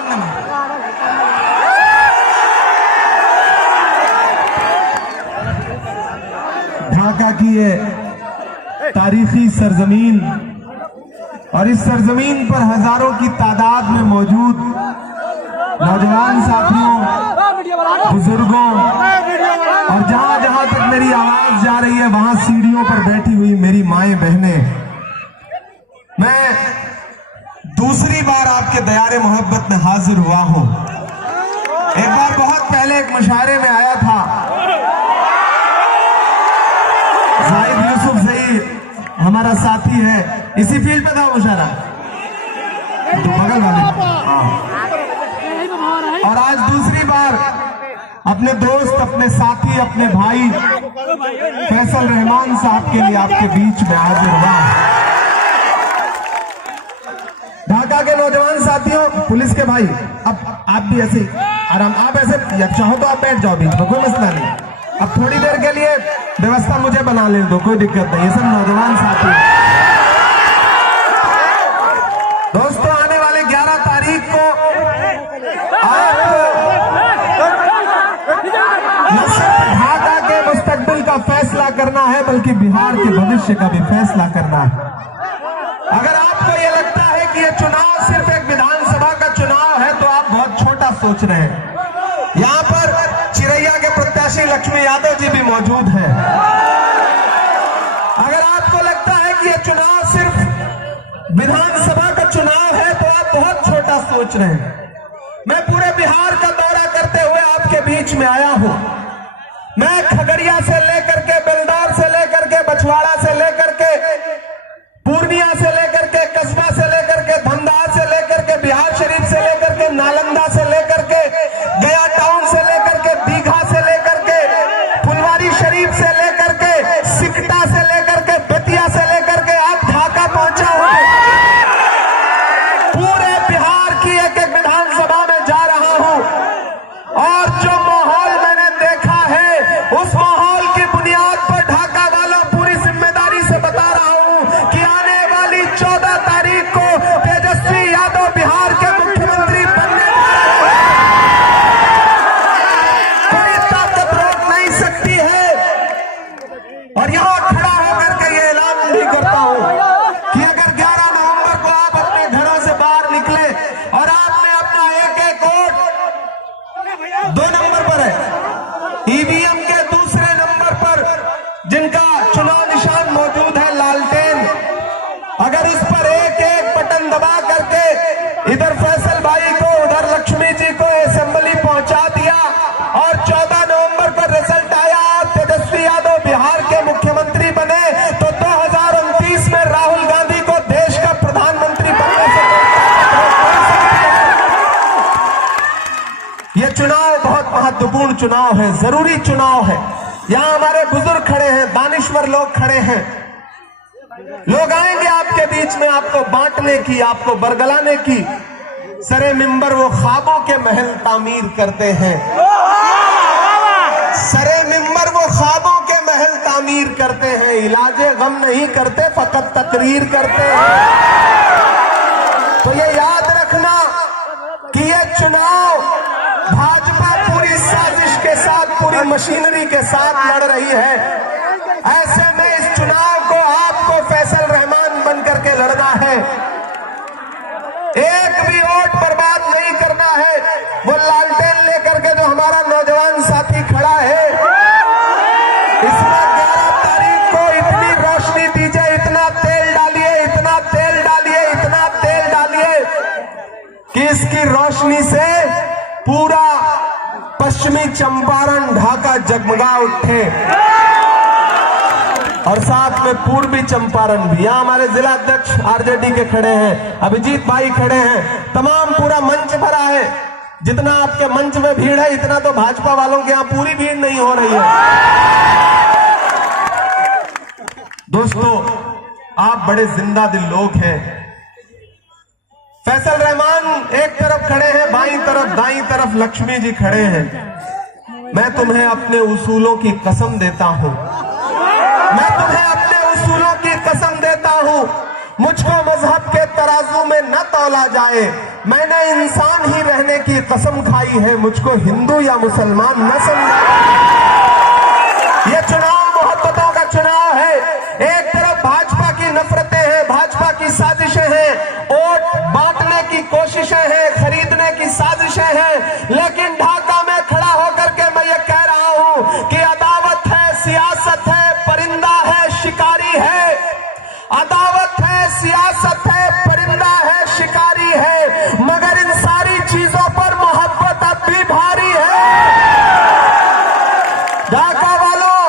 बाद में ढाका की ये तारीखी सरजमीन और इस सरजमीन पर हजारों की तादाद में मौजूद नौजवान साथियों, बुजुर्गों और जहां जहां तक मेरी आवाज जा रही है वहां सीढ़ियों पर बैठी हुई मेरी माएं बहनें, मैं दूसरी बार आपके दयारे मोहब्बत में हाजिर हुआ हूं। एक बार बहुत पहले एक मुशायरे में आया था, जाहिद यूसुफ ज़ई हमारा साथी है, इसी फील्ड पे था मुशायरा, तो बगल वाले। और आज दूसरी बार अपने दोस्त, अपने साथी, अपने भाई फैसल रहमान साहब के लिए आपके बीच में हाजिर हुआ। ढाका के नौजवान साथियों, पुलिस के भाई, अब आप भी ऐसे आराम, आप ऐसे चाहो तो आप बैठ जाओ बीच में, कोई मसला नहीं। अब थोड़ी देर के लिए व्यवस्था मुझे बना ले दो, कोई दिक्कत नहीं, ये सब नौजवान साथी। दोस्तों, आने वाले 11 तारीख को न सिर्फ ढाका के मुस्तकबिल का फैसला करना है बल्कि बिहार के भविष्य का भी फैसला करना है। अगर आपको यह लगता है कि यह चुनाव सिर्फ एक विधानसभा का चुनाव है तो आप बहुत छोटा सोच रहे हैं। यहां पर चिरैया के प्रत्याशी लक्ष्मी यादव जी भी मौजूद हैं। अगर आपको लगता है कि यह चुनाव सिर्फ विधानसभा का चुनाव है तो आप बहुत छोटा सोच रहे हैं। मैं पूरे बिहार का दौरा करते हुए आपके बीच में आया हूं। मैं खगड़िया से लेकर के, बेलदार से लेकर के, बछवाड़ा से लेकर के, पूर्णिया से लेकर के, कस्बा से लेकर के, धमदार से लेकर के, बिहार शरीफ से लेकर के, नालंदा से लेकर के, गया टाउन से लेकर के, दीघा से लेकर के, फुलवारी शरीफ से लेकर के, सिकटा से लेकर के, बेतिया से लेकर के आप ढाका पहुंचा हूं। पूरे बिहार की एक एक विधानसभा में जा रहा हूं और जो माहौल मैंने देखा है उस माहौल की बुनियाद पर ढाका वालों पूरी जिम्मेदारी से बता रहा हूं कि आने वाली 14 तारीख को तेजस्वी यादव बिहार के मुख्यमंत्री बनने कोई ताकत रोक नहीं सकती है। और यहां खड़ा होकर के ये ऐलान भी करता हूं कि अगर 11 नवंबर को आप अपने घरों से बाहर निकले और आपने अपना एक एक वोट 2 नंबर पर है, ईवीएम के दूसरे नंबर पर जिनका चुनाव निशान मौजूद है लालटेन, अगर इस पर एक एक बटन दबा करके इधर फैसल भाई को, उधर लक्ष्मी जी को असेंबली पहुंचा दिया और 14 नवंबर पर रिजल्ट आया, तेजस्वी यादव बिहार के मुख्यमंत्री बने, तो 2029 में राहुल गांधी को देश का प्रधानमंत्री बनने से यह चुनाव बहुत महत्वपूर्ण चुनाव है, जरूरी चुनाव है। यहां हमारे बुजुर्ग खड़े हैं, दानिश्वर लोग खड़े हैं, लोग आएंगे आपके बीच में आपको बांटने की, आपको बरगलाने की। सरे मिंबर वो ख्वाबों के महल तामीर करते हैं, सरे मिंबर वो ख्वाबों के महल तामीर करते हैं, इलाजे गम नहीं करते फकत तकरीर करते हैं। तो ये याद रखना कि ये चुनाव भाजपा पूरी साजिश के साथ, पूरी मशीनरी के साथ लड़ रही है। ऐसे में इस चुनाव को आपको फैसल रहमान बनकर के लड़ना है, एक भी वोट बर्बाद नहीं करना है। वो लालटेन लेकर के जो हमारा नौजवान साथी खड़ा है, इसमें 11 तारीख को इतनी रोशनी दीजिए, इतना तेल डालिए, इतना तेल डालिए, इतना तेल डालिए कि इसकी रोशनी से पूरा पश्चिमी चंपारण ढाका जगमगा उठे और साथ में पूर्वी चंपारण भी। यहां हमारे जिला अध्यक्ष आरजेडी के खड़े हैं, अभिजीत भाई खड़े हैं, तमाम पूरा मंच भरा है। जितना आपके मंच में भीड़ है इतना तो भाजपा वालों के यहां पूरी भीड़ नहीं हो रही है। दोस्तों, आप बड़े जिंदा दिल लोग हैं। फैसल रहमान एक तरफ खड़े हैं, बाईं तरफ दाईं तरफ लक्ष्मी जी खड़े हैं। मैं तुम्हें अपने उसूलों की कसम देता हूं, मैं तुम्हें अपने उसूलों की कसम देता हूं, मुझको मजहब के तराजू में न तौला जाए, मैंने इंसान ही रहने की कसम खाई है, मुझको हिंदू या मुसलमान न समझा। ये चुनाव मोहब्बतों का चुनाव है। एक तरफ भाजपा की नफरतें हैं, भाजपा की साजिशें हैं, वोट बांटने की कोशिशें हैं, खरीदने की साजिशें हैं, लेकिन ढाका में खड़ा होकर के मैं ये कह रहा हूं कि अदावत है, सियासत है, परिंदा है, शिकारी है। अदावत है, सियासत है, परिंदा है, शिकारी है, मगर इन सारी चीजों पर मोहब्बत अब भी भारी है। ढाका वालों,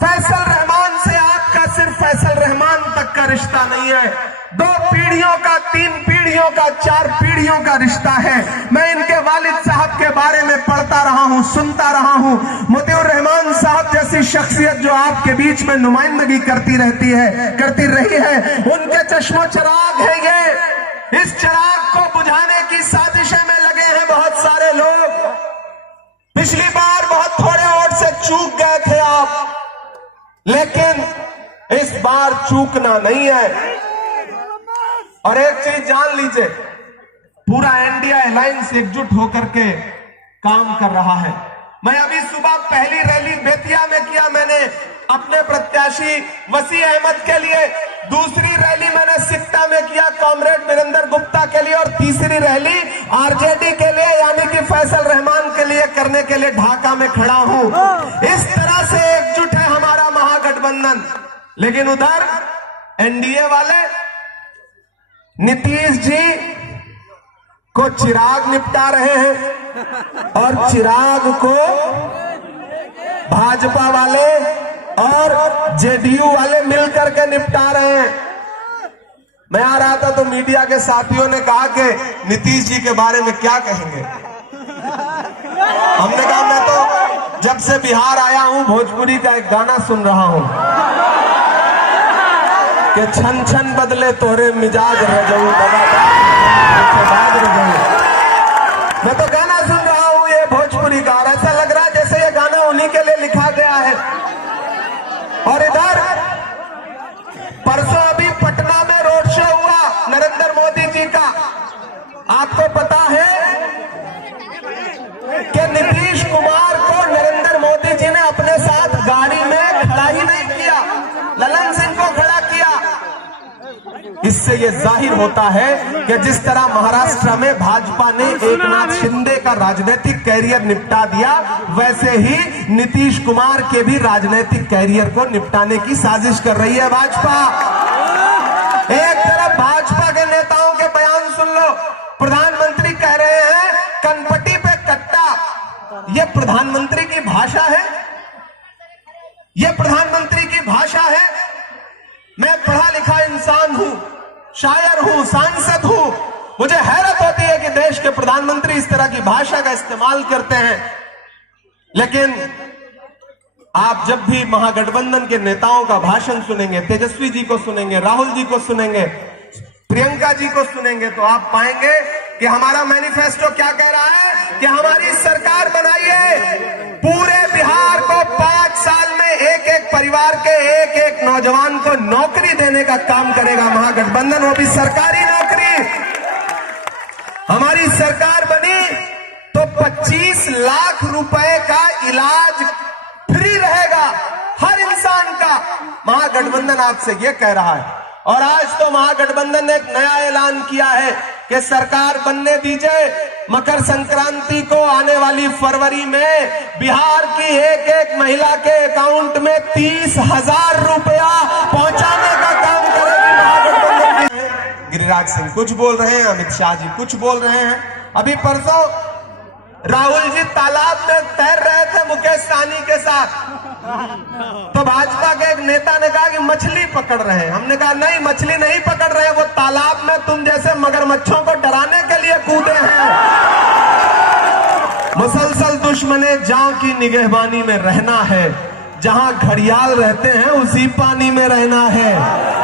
फैसल रहमान से आपका सिर्फ फैसल रहमान तक का रिश्ता नहीं है, 2 पीढ़ियों का, 3 पीढ़ियों का, 4 पीढ़ियों का रिश्ता है। मैं इनके वालिद साहब के बारे में पढ़ता रहा हूं, सुनता रहा हूं। मोतिउर रहमान साहब जैसी शख्सियत जो आपके बीच में नुमाइंदगी करती रही है, उनके चश्मो चराग है ये। इस चराग को बुझाने की साजिशें में लगे हैं बहुत सारे लोग। पिछली बार बहुत थोड़े वोट से चूक गए थे आप, लेकिन इस बार चूकना नहीं है। और एक चीज जान लीजिए, पूरा इंडिया अलायंस एकजुट होकर के काम कर रहा है। मैं अभी सुबह पहली रैली बेतिया में किया, मैंने अपने प्रत्याशी वसी अहमद के लिए, दूसरी रैली मैंने सिकटा में किया कॉमरेड वीरेंद्र गुप्ता के लिए, और तीसरी रैली आरजेडी के लिए यानी कि फैसल रहमान के लिए करने के लिए ढाका में खड़ा हूं। इस तरह से एकजुट है हमारा महागठबंधन। लेकिन उधर एनडीए वाले नीतीश जी को चिराग निपटा रहे हैं और चिराग को भाजपा वाले और जेडीयू वाले मिलकर के निपटा रहे हैं। मैं आ रहा था तो मीडिया के साथियों ने कहा कि नीतीश जी के बारे में क्या कहेंगे। हमने कहा मैं तो जब से बिहार आया हूं भोजपुरी का एक गाना सुन रहा हूं कि छन छन बदले तोरे मिजाज रजऊ मैं तो गाना सुन रहा हूं ये भोजपुरी का, और ऐसा लग रहा है जैसे ये गाना उन्हीं के लिए लिखा गया है। और इधर परसों अभी पटना में रोड शो हुआ नरेंद्र मोदी जी का। आपको पता है कि नीतीश कुमार को नरेंद्र मोदी जी ने अपने साथ गाड़ी में खड़ा ही नहीं किया, ललन सिंह को खड़ा किया। इससे यह जाहिर होता है कि जिस तरह महाराष्ट्र में भाजपा ने एकनाथ शिंदे का राजनीतिक कैरियर निपटा दिया, वैसे ही नीतीश कुमार के भी राजनीतिक कैरियर को निपटाने की साजिश कर रही है भाजपा। एक तरफ भाजपा के नेताओं के बयान सुन लो, प्रधानमंत्री कह रहे हैं कनपटी पे कट्टा। यह प्रधानमंत्री की भाषा है, यह प्रधानमंत्री की भाषा है। मैं पढ़ा लिखा इंसान हूं, शायर हूं, सांसद हूं, मुझे हैरत होती है कि देश के प्रधानमंत्री इस तरह की भाषा का इस्तेमाल करते हैं। लेकिन आप जब भी महागठबंधन के नेताओं का भाषण सुनेंगे, तेजस्वी जी को सुनेंगे, राहुल जी को सुनेंगे, प्रियंका जी को सुनेंगे, तो आप पाएंगे कि हमारा मैनिफेस्टो क्या कह रहा है कि हमारी सरकार बनाइए, पूरे बिहार को 5 साल में एक परिवार के एक नौजवान को नौकरी देने का काम करेगा महागठबंधन, वो भी सरकारी नौकरी। हमारी सरकार बनी तो 25 लाख रुपए का इलाज फ्री रहेगा हर इंसान का। महागठबंधन आपसे ये कह रहा है। और आज तो महागठबंधन ने एक नया ऐलान किया है कि सरकार बनने दीजिए, मकर संक्रांति को आने वाली फरवरी में बिहार की एक महिला के अकाउंट में 30,000 रुपया पहुंचाने का काम करेगी महागठबंधन। गिरिराज सिंह कुछ बोल रहे हैं, अमित शाह जी कुछ बोल रहे हैं। अभी परसों राहुल जी तालाब में तैर रहे थे मुकेश सहनी के साथ, तो भाजपा के एक नेता ने कहा कि मछली पकड़ रहे हैं। हमने कहा नहीं, मछली नहीं पकड़ रहे हैं, वो तालाब में तुम जैसे मगरमच्छों को डराने के लिए कूदे हैं। मुसलसल दुश्मने जान की निगहबानी में रहना है, जहां घड़ियाल रहते हैं उसी पानी में रहना है।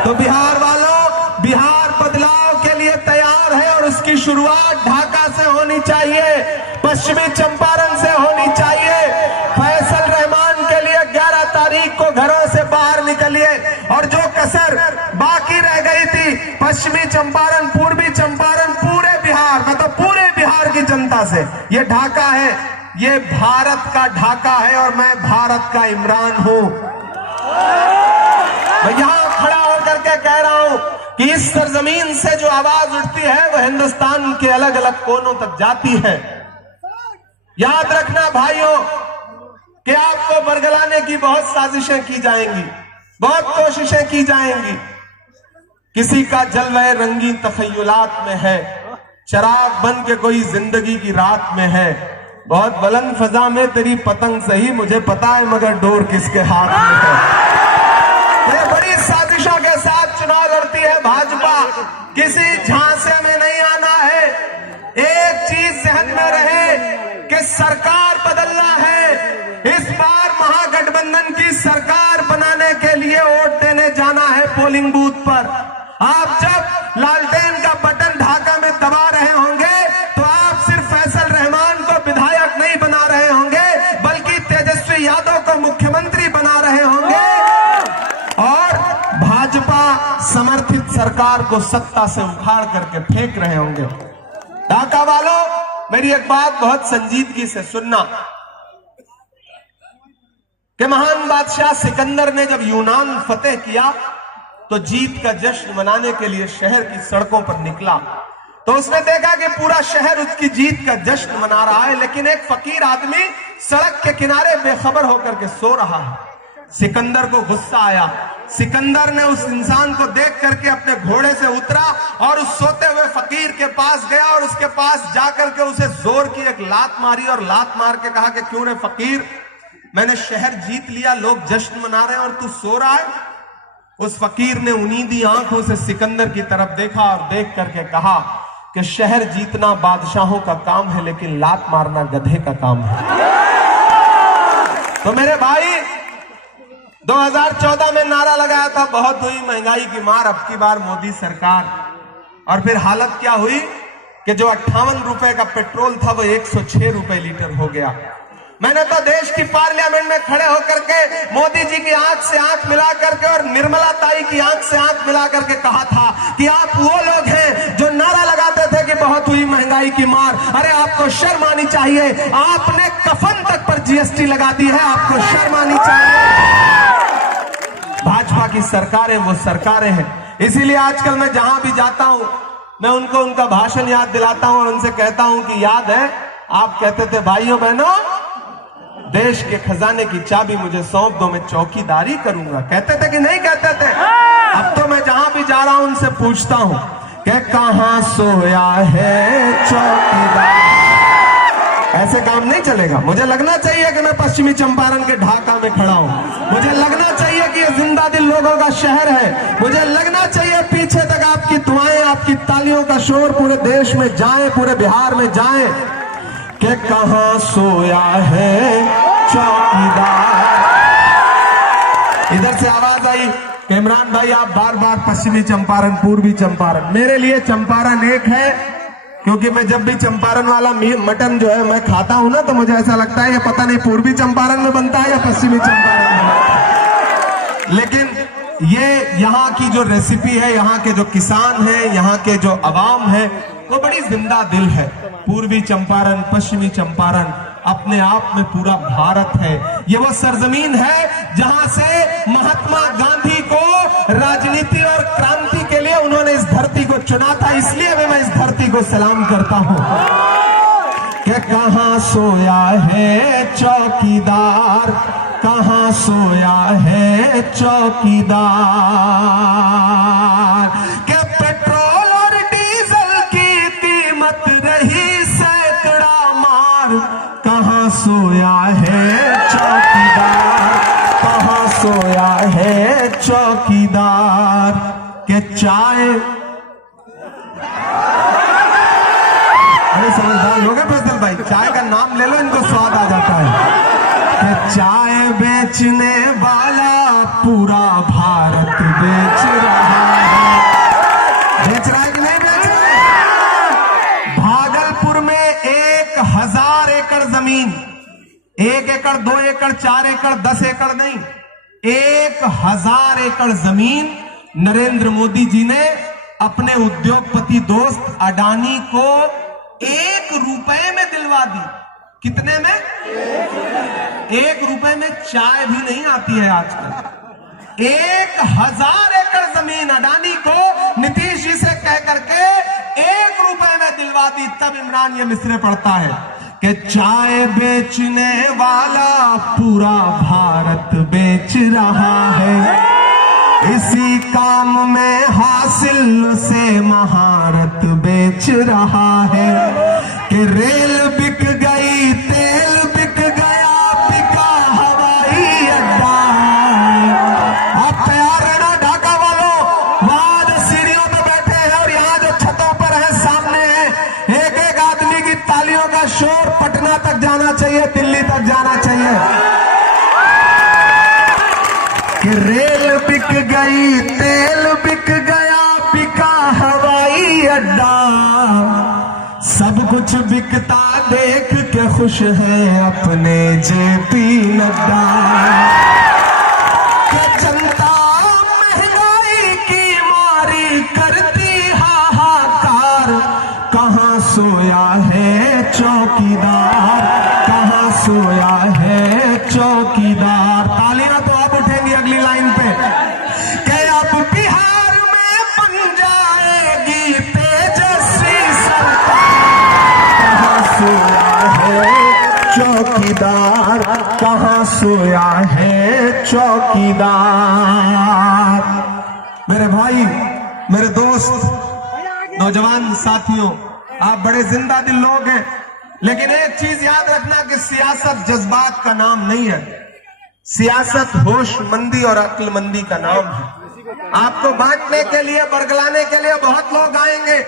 तो बिहार वालों, बिहार बदलाव के लिए तैयार है और उसकी शुरुआत ढाका से होनी चाहिए, पश्चिमी चंपारण से होनी चाहिए। फैसल रहमान के लिए 11 तारीख को घरों से बाहर निकलिए, और जो कसर बाकी रह गई थी पश्चिमी चंपारण, पूर्वी चंपारण, पूरे बिहार में से। ये ढाका है, ये भारत का ढाका है और मैं भारत का इमरान हूं। मैं यहां खड़ा होकर के कह रहा हूं कि इस सरजमीन से जो आवाज उठती है वह हिंदुस्तान के अलग अलग कोनों तक जाती है। याद रखना भाइयों कि आपको बरगलाने की बहुत साजिशें की जाएंगी, बहुत कोशिशें की जाएंगी। किसी का जलवा रंगीन तखय्युलात में है, चराग बन के कोई जिंदगी की रात में है। बहुत बुलंद फजा में तेरी पतंग सही, मुझे पता है मगर डोर किसके हाथ में है। ये बड़ी साजिशों के साथ चुनाव लड़ती है भाजपा। किसी झांसे में नहीं आना है। एक चीज जहन में रहे कि सरकार बदलना है। इस बार महागठबंधन की सरकार बनाने के लिए वोट देने जाना है पोलिंग बूथ पर। आप जब लालटेन का बटन ढाका में दबा रहे होंगे तो आप सिर्फ फैसल रहमान को विधायक नहीं बना रहे होंगे, बल्कि तेजस्वी यादव को मुख्यमंत्री बना रहे होंगे और भाजपा समर्थित सरकार को सत्ता से उखाड़ करके फेंक रहे होंगे। ढाका वालों, मेरी एक बात बहुत संजीदगी से सुनना कि महान बादशाह सिकंदर ने जब यूनान फतेह किया तो जीत का जश्न मनाने के लिए शहर की सड़कों पर निकला तो उसने देखा कि पूरा शहर उसकी जीत का जश्न मना रहा है, लेकिन एक फकीर आदमी सड़क के किनारे बेखबर होकर के सो रहा है। सिकंदर को गुस्सा आया। सिकंदर ने उस इंसान को देख करके अपने घोड़े से उतरा और उस सोते हुए फकीर के पास गया और उसके पास जाकर के उसे जोर की एक लात मारी और लात मार के कहा कि क्यों रे फकीर, मैंने शहर जीत लिया, लोग जश्न मना रहे हैं और तू सो रहा है। उस फकीर ने उन्नीदी आंखों से सिकंदर की तरफ देखा और देख करके कहा कि शहर जीतना बादशाहों का काम है, लेकिन लात मारना गधे का काम है। तो मेरे भाई, 2014 में नारा लगाया था बहुत हुई महंगाई की मार, अब की बार मोदी सरकार। और फिर हालत क्या हुई कि जो 58 रुपए का पेट्रोल था वो 106 रुपए लीटर हो गया। मैंने तो देश की पार्लियामेंट में खड़े होकर के मोदी जी की आंख से आंख मिला करके और निर्मला ताई की आंख से आंख मिला करके कहा था कि आप वो लोग हैं जो नारा लगाते थे कि बहुत हुई महंगाई की मार। अरे आपको शर्म आनी चाहिए, आपने कफन तक पर जीएसटी लगा दी है, आपको शर्म आनी चाहिए। भाजपा की सरकारें वो सरकारें हैं। इसीलिए आजकल मैं जहां भी जाता हूं मैं उनको उनका भाषण याद दिलाता हूं और उनसे कहता हूं कि याद है आप कहते थे भाइयों बहनों देश के खजाने की चाबी मुझे सौंप दो, मैं चौकीदारी करूंगा। कहते थे कि नहीं कहते थे? अब तो मैं जहां भी जा रहा हूं उनसे पूछता हूं कि कहां सोया है चौकीदार। ऐसे काम नहीं चलेगा। मुझे लगना चाहिए कि मैं पश्चिमी चंपारण के ढाका में खड़ा हूं। मुझे लगना चाहिए कि ये जिंदा दिल लोगों का शहर है। मुझे लगना चाहिए पीछे तक आपकी दुआएं, आपकी तालियों का शोर पूरे देश में जाए, पूरे बिहार में जाए कि कहां सोया है चौकीदार। इधर से आवाज आई कि इमरान भाई आप बार बार पश्चिमी चंपारण, पूर्वी चंपारण। मेरे लिए चंपारण एक है, क्योंकि मैं जब भी चंपारण वाला मटन जो है मैं खाता हूं ना तो मुझे ऐसा लगता है ये पता नहीं पूर्वी चंपारण में बनता है या पश्चिमी चंपारण में बनता है। लेकिन ये यहाँ की जो रेसिपी है, यहाँ के जो किसान हैं, यहाँ के जो अवाम है, वो बड़ी जिंदा दिल है। पूर्वी चंपारण, पश्चिमी चंपारण अपने आप में पूरा भारत है। ये वो सरजमीन है जहां से महात्मा गांधी को राजनीति और क्रांति के लिए उन्होंने इस धरती को चुना था। इसलिए मैं इस धरती को सलाम करता हूं कि कहां सोया है चौकीदार, कहां सोया है चौकीदार। के पेट्रोल और डीजल की कीमत रही सैकड़ा मार, कहां सोया है चौकीदार, कहां सोया है चौकीदार। के चाय, अरे समझदार लोग हैं फैसल भाई, चाय का नाम ले लो इनको स्वाद आ जाता है। कि चाय बेचने वाला पूरा भारत बेच रहा है। बेच रहा है कि नहीं बेच रहा है? भागलपुर में 1000 एकड़ जमीन, 1 एकड़ 2 एकड़ 4 एकड़ 10 एकड़ नहीं, 1000 एकड़ जमीन नरेंद्र मोदी जी ने अपने उद्योगपति दोस्त अडानी को 1 रुपए में दिलवा दी। कितने में? 1 रुपए में चाय भी नहीं आती है आजकल। 1000 एकड़ जमीन अडानी को नीतीश जी से कह करके 1 रुपए में दिलवा दी। तब इमरान ये मिसरे पढ़ता है कि चाय बेचने वाला पूरा भारत बेच रहा है, इसी काम में हासिल से महारत बेच रहा है। कि रेल बिक गई, तेल बिक गया, बिका हवाई अड्डा। आप तैयार रहना ढाका वालों, वहां जो सीढ़ियों पे बैठे हैं और यहाँ जो छतों पर है, सामने है, एक एक आदमी की तालियों का शोर पटना तक जाना चाहिए, दिल्ली तक जाना चाहिए कि रेल बिक गई, तेल बिक गया, बिका हवाई अड्डा। सब कुछ बिकता देख के खुश है अपने जेपी नड्डा। जनता महंगाई की मारी करती हाहाकार, कहां सोया है चौकीदार, कहां सोया है चौकीदार। तालियां तो अब उठेंगी अगली लाइन पे कि अब बिहार में बन जाएगी तेजस्वी सरकार। कहां सोया है चौकीदार, कहां सोया है चौकीदार। मेरे भाई, मेरे दोस्त, नौजवान साथियों, आप बड़े जिंदा दिल लोग हैं, लेकिन एक चीज याद रखना कि सियासत जज्बात का नाम नहीं है, सियासत होशमंदी और अक्लमंदी का नाम है। आपको बांटने के लिए, बरगलाने के लिए बहुत लोग आएंगे,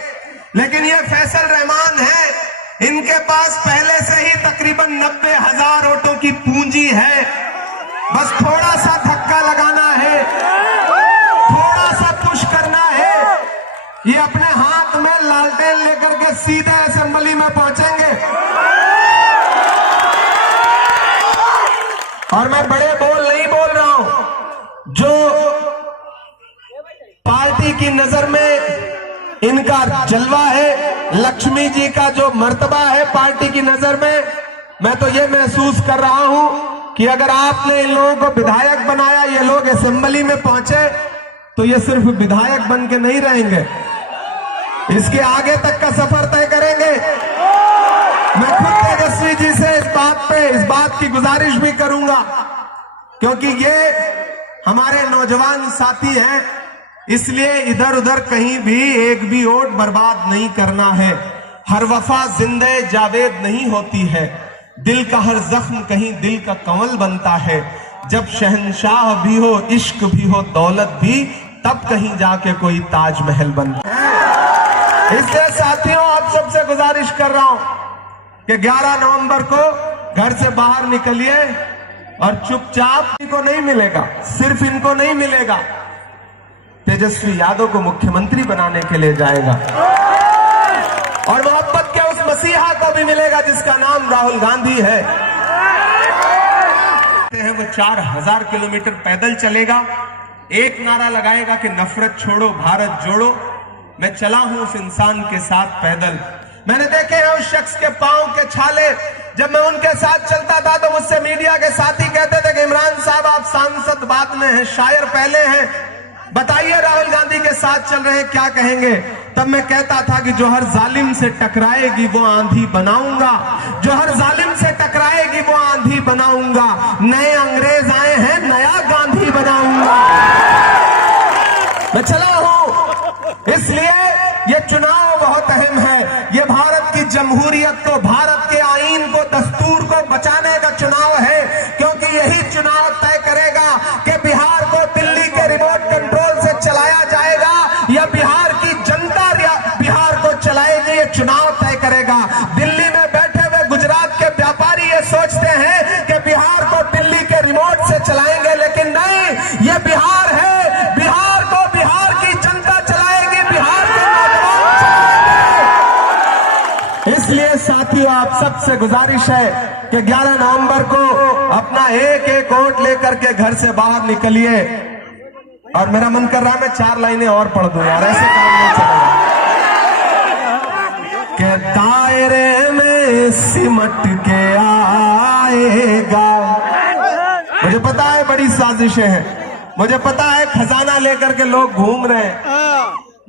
लेकिन ये फैसल रहमान है, इनके पास पहले से ही तकरीबन 90,000 वोटों की पूंजी है। बस थोड़ा सा धक्का लगाना है, थोड़ा सा पुश करना है, ये अपने हाथ में लालटेन लेकर के सीधे असेंबली में पहुंचेंगे। और मैं बड़े बोल नहीं बोल रहा हूं, जो पार्टी की नजर में इनका जलवा है, लक्ष्मी जी का जो मर्तबा है पार्टी की नजर में, मैं तो ये महसूस कर रहा हूं कि अगर आपने इन लोगों को विधायक बनाया, ये लोग असेंबली में पहुंचे, तो ये सिर्फ विधायक बन के नहीं रहेंगे, इसके आगे तक का सफर तय करेंगे। मैं खुद तेजस्वी जी से इस बात की गुजारिश भी करूंगा, क्योंकि ये हमारे नौजवान साथी हैं, इसलिए इधर उधर कहीं भी एक भी वोट बर्बाद नहीं करना है। हर वफा जिंदे जावेद नहीं होती है, दिल का हर जख्म कहीं दिल का कंवल बनता है। जब शहंशाह भी हो, इश्क भी हो, दौलत भी, तब कहीं जाके कोई ताजमहल बनता है। इसलिए साथियों, आप सबसे गुजारिश कर रहा हूं कि 11 नवंबर को घर से बाहर निकलिए और चुपचाप, इनको नहीं मिलेगा, सिर्फ इनको नहीं मिलेगा, तेजस्वी यादव को मुख्यमंत्री बनाने के लिए जाएगा, और मोहब्बत के उस मसीहा को भी मिलेगा जिसका नाम राहुल गांधी है। वो 4000 किलोमीटर पैदल चलेगा, एक नारा लगाएगा कि नफरत छोड़ो भारत जोड़ो। मैं चला हूं उस इंसान के साथ पैदल, मैंने देखे हैं उस शख्स के पांव के छाले। जब मैं उनके साथ चलता था तो मुझसे मीडिया के साथी कहते थे कि इमरान साहब आप सांसद बाद में हैं, शायर पहले हैं, बताइए राहुल गांधी के साथ चल रहे हैं क्या कहेंगे। तब मैं कहता था कि जो हर जालिम से टकराएगी वो आंधी बनाऊंगा, जो हर जालिम से टकराएगी वो आंधी बनाऊंगा। नए अंग्रेज आए हैं, नया गांधी बनाऊंगा। मैं चला हूं, इसलिए ये चुनाव बहुत अहम है। ये भारत की जमहूरियत को, भारत के आईन को, दस्तूर को बचाने का चुनाव है, क्योंकि यही चुनाव तय करेगा कि बिहार को दिल्ली के रिमोट कंट्रोल से चलाया जाएगा या बिहार की जनता बिहार को चलाएगी। ये चुनाव तय करेगा। दिल्ली में बैठे हुए गुजरात के व्यापारी ये सोचते हैं कि बिहार को दिल्ली के रिमोट से चलाएंगे, लेकिन नहीं, ये बिहार है, बिहार को बिहार की जनता चलाएगी, बिहार के नौजवान चलाएंगे। इसलिए साथियों, आप सबसे गुजारिश है कि 11 नवंबर को अपना एक एक वोट लेकर के घर से बाहर निकलिए। और मेरा मन कर रहा है मैं 4 लाइनें और पढ़ दूं यार, ऐसे काम नहीं चलेगा। के दायरे में सिमट के आएगा। मुझे पता है बड़ी साजिशें हैं, मुझे पता है खजाना लेकर के लोग घूम रहे हैं,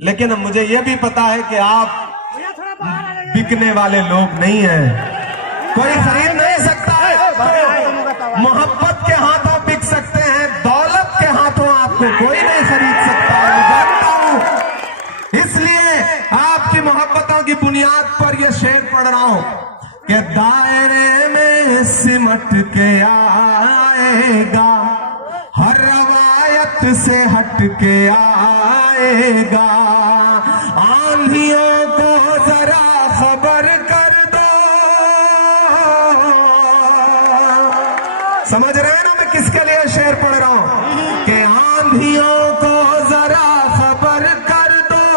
लेकिन मुझे यह भी पता है कि आप बिकने वाले लोग नहीं हैं। कोई खरीद नहीं सकता है। मोहब्बत के हाथों बिक सकते हैं, दौलत के हाथों आपको कोई नहीं खरीद सकता है। मैं जानता हूं, इसलिए आपकी मोहब्बतों की बुनियाद पर यह शेर पढ़ रहा हूं कि दायरे में सिमट के आएगा, हर रवायत से हट के आएगा। आंधियों को जरा खबर कर दो, समझ रहे हैं ना मैं किसके लिए शेर पढ़ रहा हूं कि आंधियों को जरा खबर कर दो,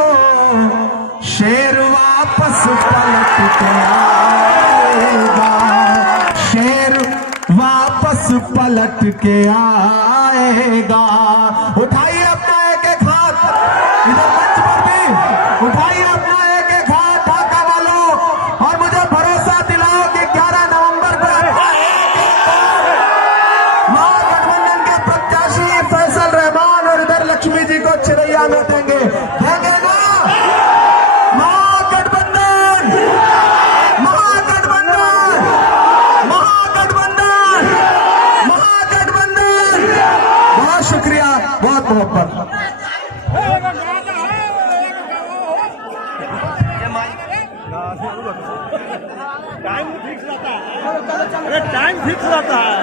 शेर वापस पलट के आएगा, शेर वापस पलट के आएगा। उठाइए अपना एक एक हाथ, इधर मंच पर भी उठाइए अपना एक एक हाथ ढाका वालों, और मुझे भरोसा दिलाओ कि 11 नवंबर को महागठबंधन के प्रत्याशी फैसल रहमान और इधर लक्ष्मी जी को चिरैया में देंगे ना। महागठबंधन, महागठबंधन, महागठबंधन, महागठबंधन। बहुत शुक्रिया, बहुत मोहब्बत। टाइम फिक्स रहता है, अरे टाइम फिक्स रहता है।